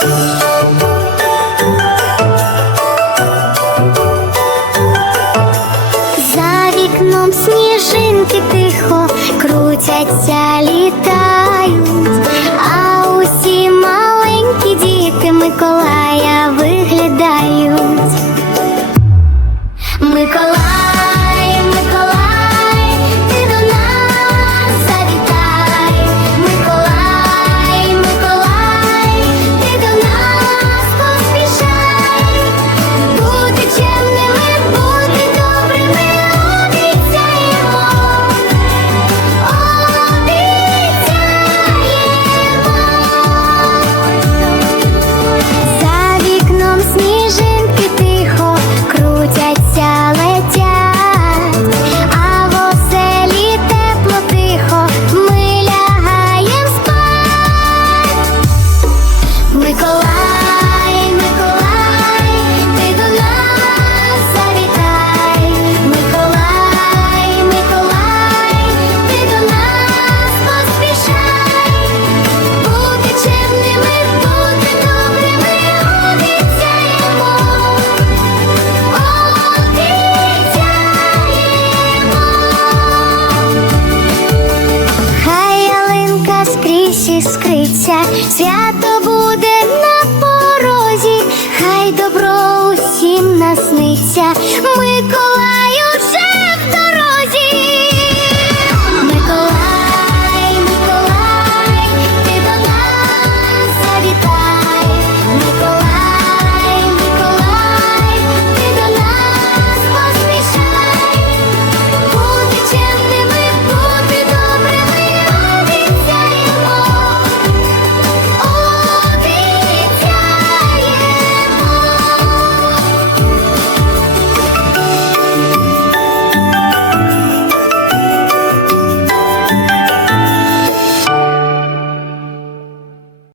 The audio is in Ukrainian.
За вікном сніжинки тихо крутяться літа. відкриться, свято буде на порозі, хай добро усім насниться. Ми